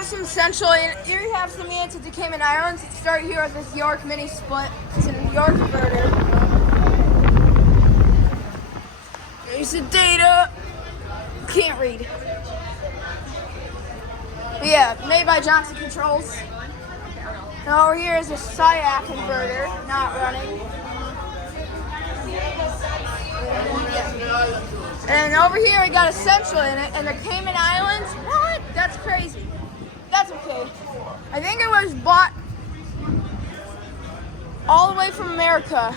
have some central. Here you have some units at the Cayman Islands. Start here with this York mini split. It's a York converter. There's the data. Can't read. But yeah, made by Johnson Controls. Now over here is a SIAC converter, not running. And over here we got a central in it, and the Cayman Islands. What? That's crazy. That's okay. I think it was bought all the way from America.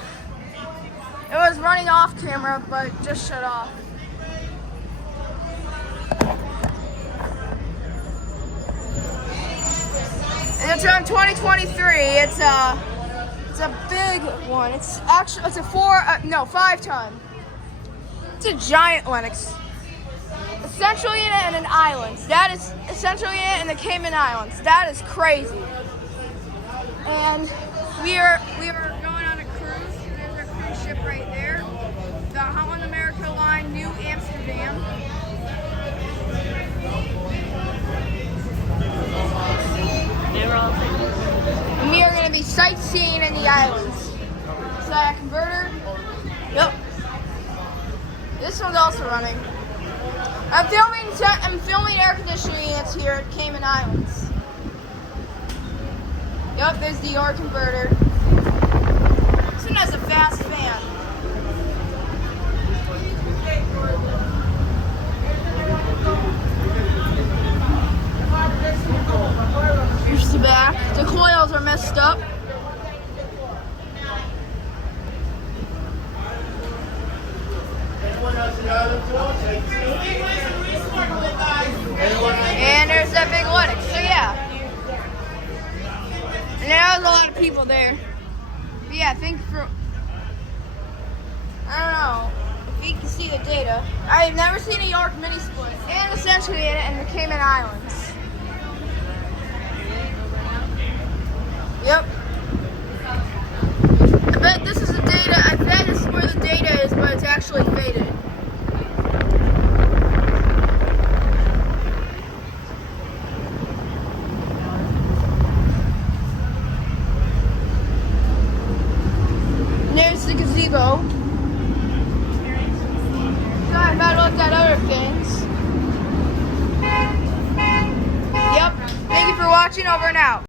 It was running off camera, but just shut off. And it's around 2023. It's a big one. It's a 5 ton. It's a giant one. It's a central unit and an island. That is a central unit in the Cayman Islands. That is crazy. And we are going on a cruise. There's our cruise ship right there. The Holland America line, New Amsterdam. And we are going to be sightseeing in the islands. SIAC converter. Yep. This one's also running. I'm filming air conditioning units here at Cayman Islands. Yep, there's the York converter. This one has a fast fan. Here's the back. The coils are messed up. And there's that big Linux. So yeah. And there was a lot of people there. But yeah, I don't know if you can see the data. I've never seen a York mini split and essentially in the Cayman Islands. Yep. I bet this is the data. I bet this is where the data is, but it's actually faded. And there's the gazebo. So I'm about to look at other things. Yep. Thank you for watching. Over and out.